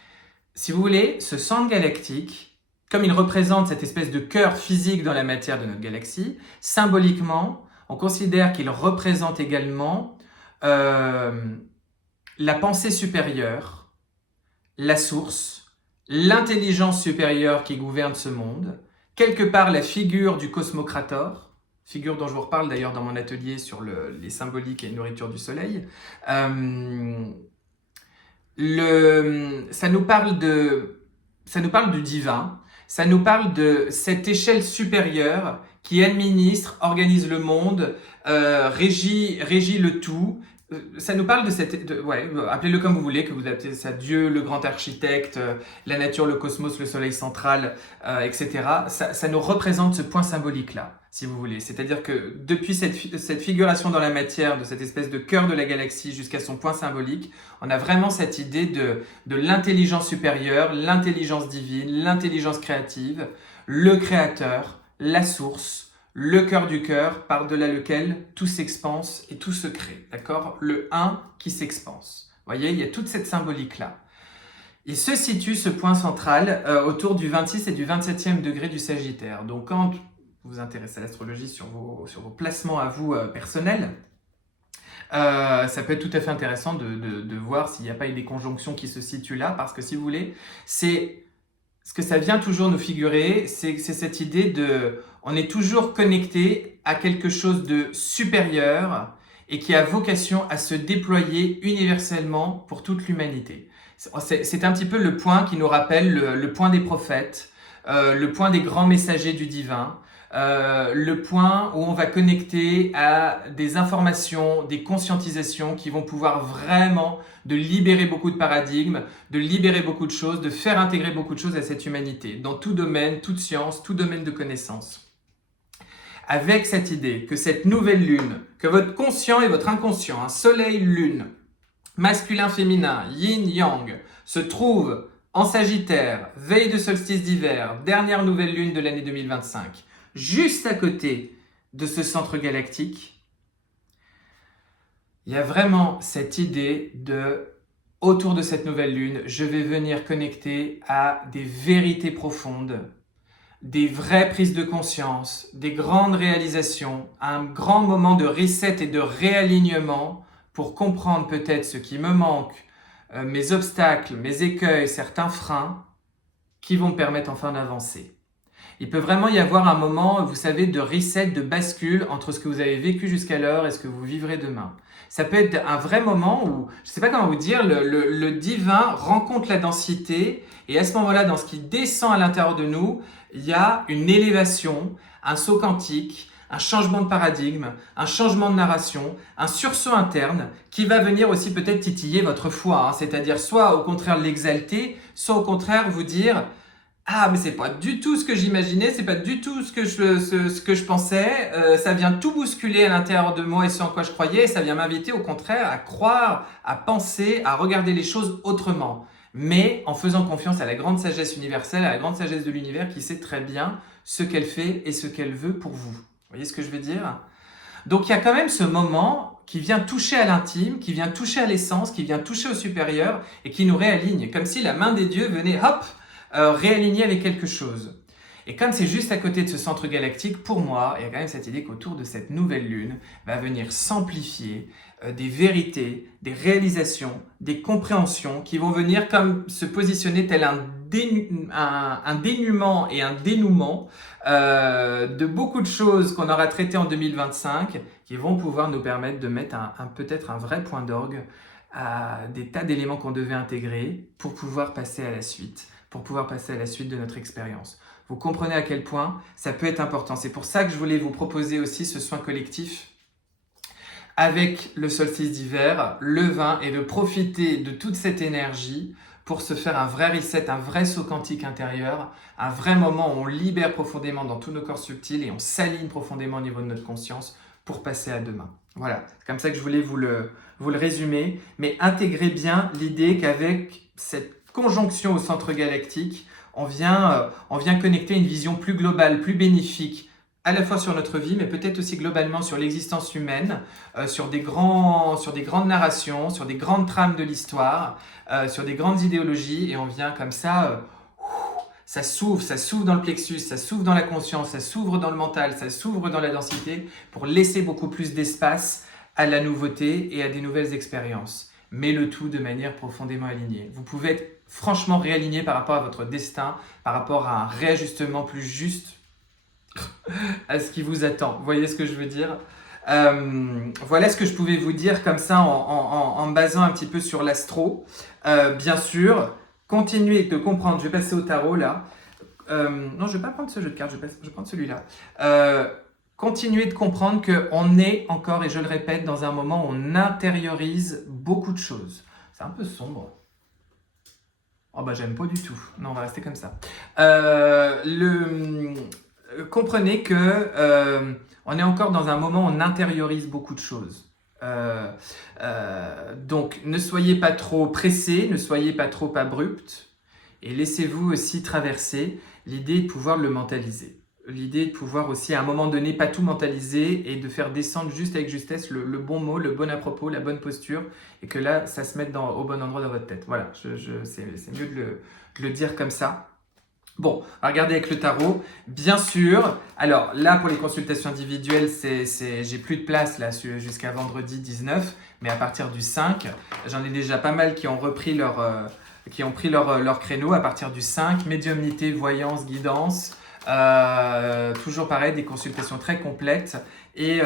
Si vous voulez, ce centre galactique, comme il représente cette espèce de cœur physique dans la matière de notre galaxie, symboliquement, on considère qu'il représente également la pensée supérieure, la source, l'intelligence supérieure qui gouverne ce monde, quelque part la figure du cosmocrator, figure dont je vous reparle d'ailleurs dans mon atelier sur les symboliques et nourriture du soleil. Ça nous parle du divin. Ça nous parle de cette échelle supérieure qui administre, organise le monde, régit le tout. Ça nous parle appelez-le comme vous voulez, que vous appelez ça Dieu, le grand architecte, la nature, le cosmos, le soleil central, etc. Ça nous représente ce point symbolique-là, si vous voulez. C'est-à-dire que depuis cette figuration dans la matière, de cette espèce de cœur de la galaxie jusqu'à son point symbolique, on a vraiment cette idée de l'intelligence supérieure, l'intelligence divine, l'intelligence créative, le créateur, la source, le cœur du cœur, par-delà lequel tout s'expanse et tout se crée, d'accord? Le un qui s'expanse. Vous voyez, il y a toute cette symbolique-là. Il se situe, ce point central, autour du 26 et du 27e degré du Sagittaire. Donc quand vous vous intéressez à l'astrologie sur vos placements à vous personnels, ça peut être tout à fait intéressant de voir s'il n'y a pas eu des conjonctions qui se situent là, parce que si vous voulez, c'est ce que ça vient toujours nous figurer, c'est cette idée on est toujours connecté à quelque chose de supérieur et qui a vocation à se déployer universellement pour toute l'humanité. C'est un petit peu le point qui nous rappelle le point des prophètes, le point des grands messagers du divin, le point où on va connecter à des informations, des conscientisations qui vont pouvoir vraiment de libérer beaucoup de paradigmes, de libérer beaucoup de choses, de faire intégrer beaucoup de choses à cette humanité, dans tout domaine, toute science, tout domaine de connaissance. avec cette idée que cette nouvelle lune, que votre conscient et votre inconscient, un soleil-lune, masculin-féminin, yin-yang, se trouve en Sagittaire, veille de solstice d'hiver, dernière nouvelle lune de l'année 2025, juste à côté de ce centre galactique, il y a vraiment cette idée de, autour de cette nouvelle lune, je vais venir connecter à des vérités profondes, des vraies prises de conscience, des grandes réalisations, un grand moment de reset et de réalignement pour comprendre peut-être ce qui me manque, mes obstacles, mes écueils, certains freins qui vont me permettre enfin d'avancer. Il peut vraiment y avoir un moment, vous savez, de reset, de bascule entre ce que vous avez vécu jusqu'alors et ce que vous vivrez demain. Ça peut être un vrai moment où, je ne sais pas comment vous dire, le divin rencontre la densité et à ce moment-là, dans ce qui descend à l'intérieur de nous, il y a une élévation, un saut quantique, un changement de paradigme, un changement de narration, un sursaut interne qui va venir aussi peut-être titiller votre foi, c'est-à-dire soit au contraire l'exalter, soit au contraire vous dire « Ah, mais c'est pas du tout ce que j'imaginais, c'est pas du tout ce que je pensais, ça vient tout bousculer à l'intérieur de moi et ce en quoi je croyais, et ça vient m'inviter au contraire à croire, à penser, à regarder les choses autrement. » Mais en faisant confiance à la grande sagesse universelle, à la grande sagesse de l'univers qui sait très bien ce qu'elle fait et ce qu'elle veut pour vous. Vous voyez ce que je veux dire? Donc il y a quand même ce moment qui vient toucher à l'intime, qui vient toucher à l'essence, qui vient toucher au supérieur et qui nous réaligne, comme si la main des dieux venait, hop, réaligner avec quelque chose. Et comme c'est juste à côté de ce centre galactique, pour moi, il y a quand même cette idée qu'autour de cette nouvelle lune va venir s'amplifier des vérités, des réalisations, des compréhensions qui vont venir comme se positionner tel un dénuement et un dénouement de beaucoup de choses qu'on aura traitées en 2025 qui vont pouvoir nous permettre de mettre peut-être un vrai point d'orgue à des tas d'éléments qu'on devait intégrer pour pouvoir passer à la suite, de notre expérience. Vous comprenez à quel point ça peut être important. C'est pour ça que je voulais vous proposer aussi ce soin collectif avec le solstice d'hiver, le vin, et de profiter de toute cette énergie pour se faire un vrai reset, un vrai saut quantique intérieur, un vrai moment où on libère profondément dans tous nos corps subtils et on s'aligne profondément au niveau de notre conscience pour passer à demain. Voilà, c'est comme ça que je voulais vous le résumer, mais intégrez bien l'idée qu'avec cette conjonction au centre galactique, on vient connecter une vision plus globale, plus bénéfique, à la fois sur notre vie, mais peut-être aussi globalement sur l'existence humaine, sur des grandes narrations, sur des grandes trames de l'histoire, sur des grandes idéologies, et on vient comme ça, ça s'ouvre dans le plexus, ça s'ouvre dans la conscience, ça s'ouvre dans le mental, ça s'ouvre dans la densité, pour laisser beaucoup plus d'espace à la nouveauté et à des nouvelles expériences, mais le tout de manière profondément alignée. Vous pouvez être franchement réaligné par rapport à votre destin, par rapport à un réajustement plus juste à ce qui vous attend. Vous voyez ce que je veux dire? Voilà ce que je pouvais vous dire comme ça en me basant un petit peu sur l'astro. Bien sûr, continuez de comprendre. Je vais passer au tarot là. Non, je ne vais pas prendre ce jeu de cartes, je vais prendre celui-là. Continuez de comprendre qu'on est encore, et je le répète, dans un moment où on intériorise beaucoup de choses. C'est un peu sombre. Oh bah j'aime pas du tout. Non, on va rester comme ça. Comprenez que on est encore dans un moment où on intériorise beaucoup de choses. Donc ne soyez pas trop pressés, ne soyez pas trop abrupt, et laissez-vous aussi traverser l'idée de pouvoir le mentaliser. L'idée de pouvoir aussi à un moment donné pas tout mentaliser et de faire descendre juste avec justesse le bon mot, le bon à propos, la bonne posture, et que là ça se mette au bon endroit dans votre tête. Voilà, c'est mieux de le dire comme ça. Bon, on va regarder avec le tarot, bien sûr. Alors là, pour les consultations individuelles, j'ai plus de place là jusqu'à vendredi 19, mais à partir du 5, j'en ai déjà pas mal qui ont repris pris leur créneau à partir du 5, médiumnité, voyance, guidance. Toujours pareil, des consultations très complètes et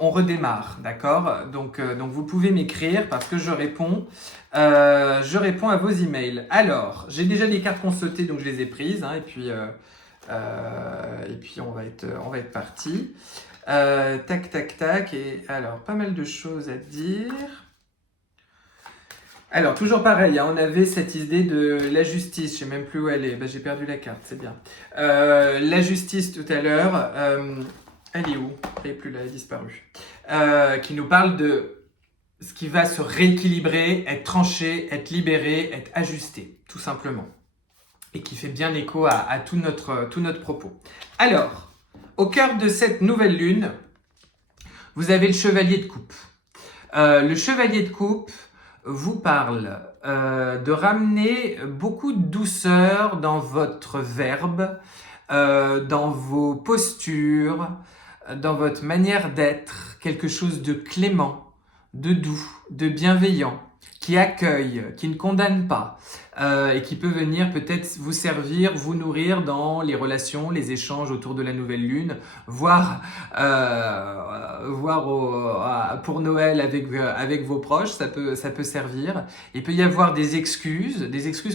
on redémarre, d'accord? Donc vous pouvez m'écrire parce que je réponds à vos emails. Alors, j'ai déjà les cartes qu'on sautait, donc je les ai prises, et puis on va être parti. Tac, tac, tac, et alors pas mal de choses à dire. Alors, toujours pareil, on avait cette idée de la justice, je ne sais même plus où elle est, j'ai perdu la carte, c'est bien. La justice tout à l'heure, Elle est où? Elle n'est plus là, elle a disparu. Qui nous parle de ce qui va se rééquilibrer, être tranché, être libéré, être ajusté, tout simplement. Et qui fait bien écho à tout notre propos. Alors, au cœur de cette nouvelle lune, vous avez le chevalier de coupe. Le chevalier de coupe vous parle de ramener beaucoup de douceur dans votre verbe, dans vos postures, dans votre manière d'être, quelque chose de clément, de doux, de bienveillant, qui accueille, qui ne condamne pas, et qui peut venir peut-être vous servir, vous nourrir dans les relations, les échanges autour de la nouvelle lune, voire pour Noël avec vos proches, ça peut servir. Il peut y avoir des excuses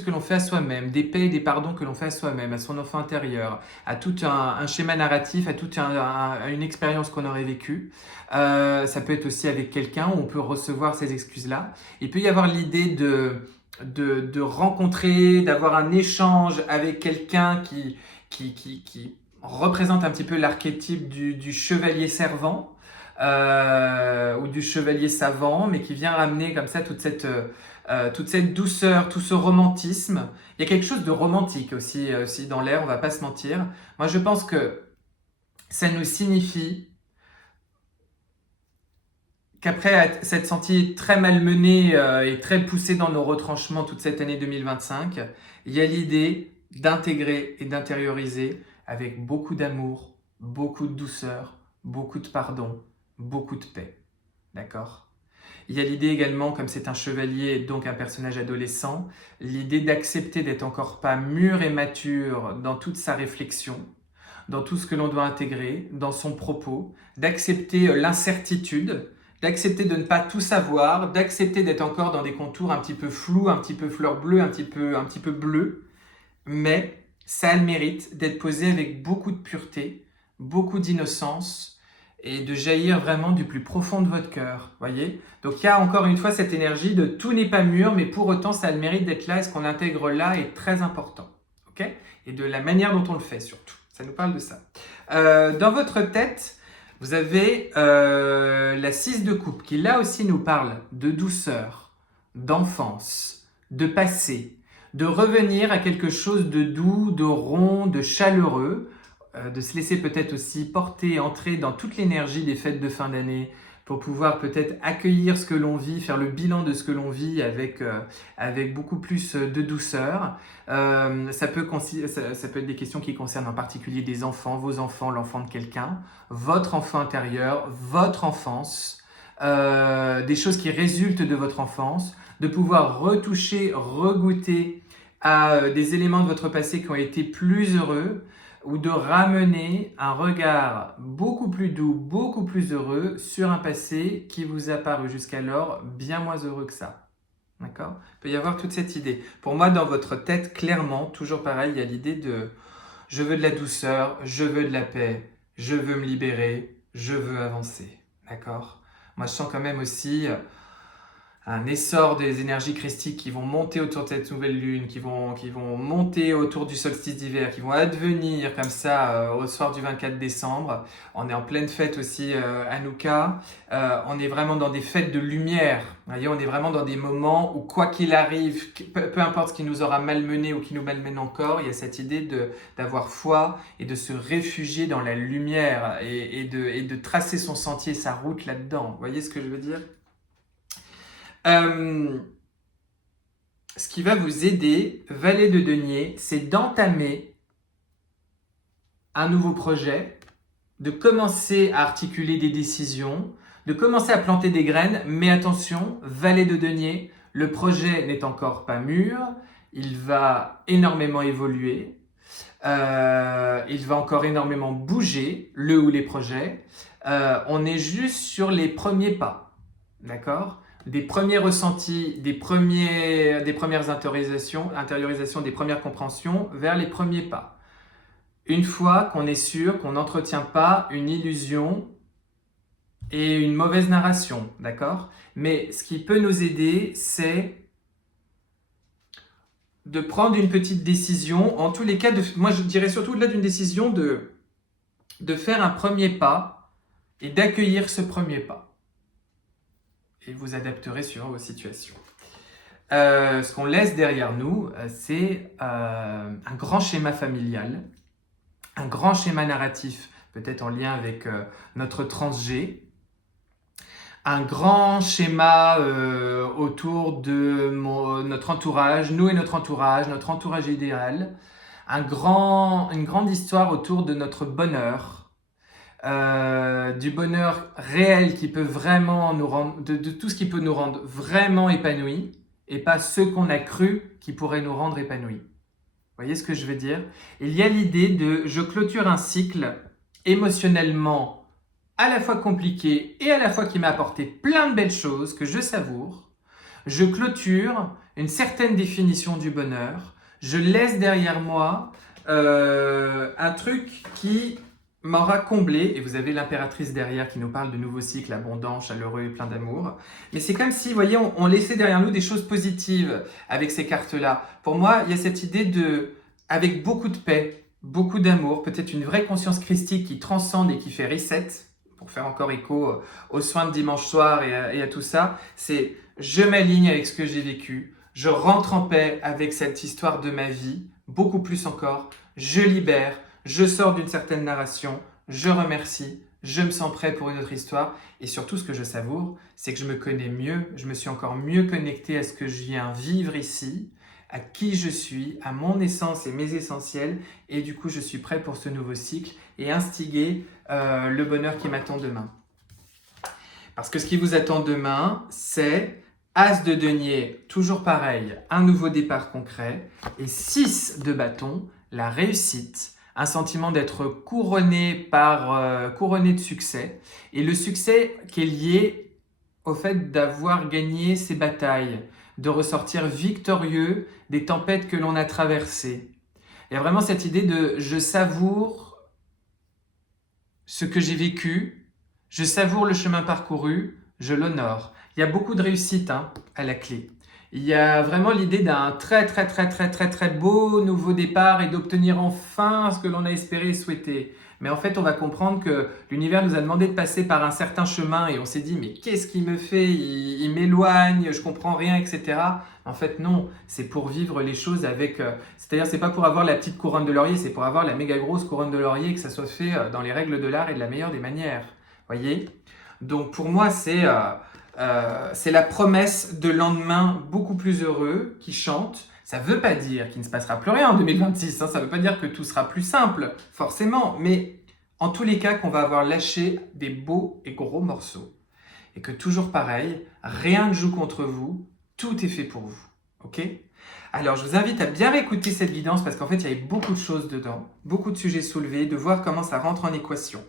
que l'on fait à soi-même, des paix et des pardons que l'on fait à soi-même, à son enfant intérieur, à tout un schéma narratif, à toute une expérience qu'on aurait vécue. Ça peut être aussi avec quelqu'un où on peut recevoir ces excuses-là. Il peut y avoir l'idée de rencontrer, d'avoir un échange avec quelqu'un qui représente un petit peu l'archétype du chevalier servant ou du chevalier savant, mais qui vient ramener comme ça toute cette douceur, tout ce romantisme. Il y a quelque chose de romantique aussi dans l'air, on va pas se mentir. Moi, je pense que ça nous signifie qu'après s'être senti très malmené et très poussé dans nos retranchements toute cette année 2025, il y a l'idée d'intégrer et d'intérioriser avec beaucoup d'amour, beaucoup de douceur, beaucoup de pardon, beaucoup de paix. D'accord ? Il y a l'idée également, comme c'est un chevalier, donc un personnage adolescent, l'idée d'accepter d'être encore pas mûr et mature dans toute sa réflexion, dans tout ce que l'on doit intégrer, dans son propos, d'accepter l'incertitude, d'accepter de ne pas tout savoir, d'accepter d'être encore dans des contours un petit peu flous, un petit peu fleur bleue, un petit peu bleu, mais ça a le mérite d'être posé avec beaucoup de pureté, beaucoup d'innocence et de jaillir vraiment du plus profond de votre cœur, voyez ? Donc il y a encore une fois cette énergie de tout n'est pas mûr, mais pour autant ça a le mérite d'être là et ce qu'on intègre là est très important, ok ? Et de la manière dont on le fait surtout, ça nous parle de ça. Dans votre tête, vous avez la 6 de coupe qui là aussi nous parle de douceur, d'enfance, de passé, de revenir à quelque chose de doux, de rond, de chaleureux, de se laisser peut-être aussi porter, entrer dans toute l'énergie des fêtes de fin d'année pour pouvoir peut-être accueillir ce que l'on vit, faire le bilan de ce que l'on vit avec beaucoup plus de douceur. Ça peut être des questions qui concernent en particulier des enfants, vos enfants, l'enfant de quelqu'un, votre enfant intérieur, votre enfance, des choses qui résultent de votre enfance, de pouvoir retoucher, regoûter à des éléments de votre passé qui ont été plus heureux, ou de ramener un regard beaucoup plus doux, beaucoup plus heureux sur un passé qui vous a paru jusqu'alors bien moins heureux que ça. D'accord ? Il peut y avoir toute cette idée. Pour moi, dans votre tête, clairement, toujours pareil, il y a l'idée de « je veux de la douceur, je veux de la paix, je veux me libérer, je veux avancer ». D'accord ? Moi, je sens quand même aussi un essor des énergies christiques qui vont monter autour de cette nouvelle lune, qui vont monter autour du solstice d'hiver, qui vont advenir comme ça au soir du 24 décembre. On est en pleine fête aussi Hanouka. On est vraiment dans des fêtes de lumière. Vous voyez, on est vraiment dans des moments où quoi qu'il arrive, peu importe ce qui nous aura malmené ou qui nous malmène encore, il y a cette idée d'avoir foi et de se réfugier dans la lumière et de tracer son sentier, sa route là-dedans. Vous voyez ce que je veux dire ? Ce qui va vous aider, Valet de denier, c'est d'entamer un nouveau projet, de commencer à articuler des décisions, de commencer à planter des graines, mais attention, Valet de denier, le projet n'est encore pas mûr, il va énormément évoluer, il va encore énormément bouger, le ou les projets, on est juste sur les premiers pas, d'accord ? Des premiers ressentis, des premières intériorisations, des premières compréhensions vers les premiers pas. Une fois qu'on est sûr qu'on n'entretient pas une illusion et une mauvaise narration, d'accord ? Mais ce qui peut nous aider, c'est de prendre une petite décision, en tous les cas, moi je dirais surtout au-delà d'une décision, de de faire un premier pas et d'accueillir ce premier pas. Et vous adapterez suivant vos situations. Ce qu'on laisse derrière nous, c'est un grand schéma familial, un grand schéma narratif, peut-être en lien avec notre trans-G, un grand schéma autour de notre entourage, nous et notre entourage idéal, une grande histoire autour de notre bonheur, du bonheur réel qui peut vraiment nous rendre, de tout ce qui peut nous rendre vraiment épanouis, et pas ce qu'on a cru qui pourrait nous rendre épanouis. Vous voyez ce que je veux dire? Il y a l'idée de je clôture un cycle émotionnellement à la fois compliqué et à la fois qui m'a apporté plein de belles choses que je savoure. Je clôture une certaine définition du bonheur. Je laisse derrière moi un truc qui m'aura comblé, et vous avez l'impératrice derrière qui nous parle de nouveaux cycles abondants, chaleureux et plein d'amour. Mais c'est comme si, vous voyez, on laissait derrière nous des choses positives avec ces cartes-là. Pour moi, il y a cette idée de, avec beaucoup de paix, beaucoup d'amour, peut-être une vraie conscience christique qui transcende et qui fait reset, pour faire encore écho aux soins de dimanche soir et à tout ça, c'est je m'aligne avec ce que j'ai vécu, je rentre en paix avec cette histoire de ma vie, beaucoup plus encore, je libère, je sors d'une certaine narration, je remercie, je me sens prêt pour une autre histoire, et surtout ce que je savoure, c'est que je me connais mieux, je me suis encore mieux connecté à ce que je viens vivre ici, à qui je suis, à mon essence et mes essentiels, et du coup je suis prêt pour ce nouveau cycle et instiguer le bonheur qui m'attend demain. Parce que ce qui vous attend demain, c'est As de denier, toujours pareil, un nouveau départ concret, et 6 de bâton, la réussite, un sentiment d'être couronné de succès, et le succès qui est lié au fait d'avoir gagné ses batailles, de ressortir victorieux des tempêtes que l'on a traversées. Il y a vraiment cette idée de je savoure ce que j'ai vécu, je savoure le chemin parcouru, je l'honore. Il y a beaucoup de réussite à la clé. Il y a vraiment l'idée d'un très beau nouveau départ et d'obtenir enfin ce que l'on a espéré et souhaité. Mais en fait, on va comprendre que l'univers nous a demandé de passer par un certain chemin et on s'est dit, mais qu'est-ce qu'il me fait? Il m'éloigne, je comprends rien, etc. En fait, non, c'est pour vivre les choses avec... c'est-à-dire, c'est pas pour avoir la petite couronne de laurier, c'est pour avoir la méga grosse couronne de laurier et que ça soit fait dans les règles de l'art et de la meilleure des manières. Voyez? Donc pour moi, c'est la promesse de lendemain beaucoup plus heureux qui chante. Ça ne veut pas dire qu'il ne se passera plus rien en 2026, ça ne veut pas dire que tout sera plus simple, forcément, mais en tous les cas qu'on va avoir lâché des beaux et gros morceaux. Et que toujours pareil, rien ne joue contre vous, tout est fait pour vous. Ok ? Alors je vous invite à bien réécouter cette guidance parce qu'en fait il y avait beaucoup de choses dedans, beaucoup de sujets soulevés, de voir comment ça rentre en équation.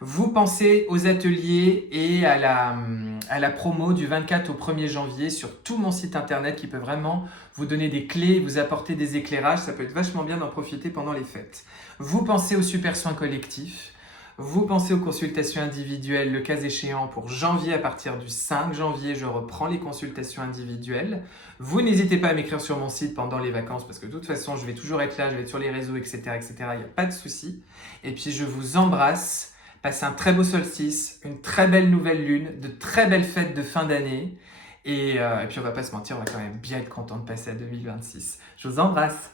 Vous pensez aux ateliers et à la promo du 24 au 1er janvier sur tout mon site internet qui peut vraiment vous donner des clés, vous apporter des éclairages. Ça peut être vachement bien d'en profiter pendant les fêtes. Vous pensez aux super soins collectifs. Vous pensez aux consultations individuelles, le cas échéant pour janvier. À partir du 5 janvier, je reprends les consultations individuelles. Vous n'hésitez pas à m'écrire sur mon site pendant les vacances parce que de toute façon, je vais toujours être là, je vais être sur les réseaux, etc. etc. Il n'y a pas de souci. Et puis, je vous embrasse. Passez un très beau solstice, une très belle nouvelle lune, de très belles fêtes de fin d'année. Et puis on va pas se mentir, on va quand même bien être content de passer à 2026. Je vous embrasse.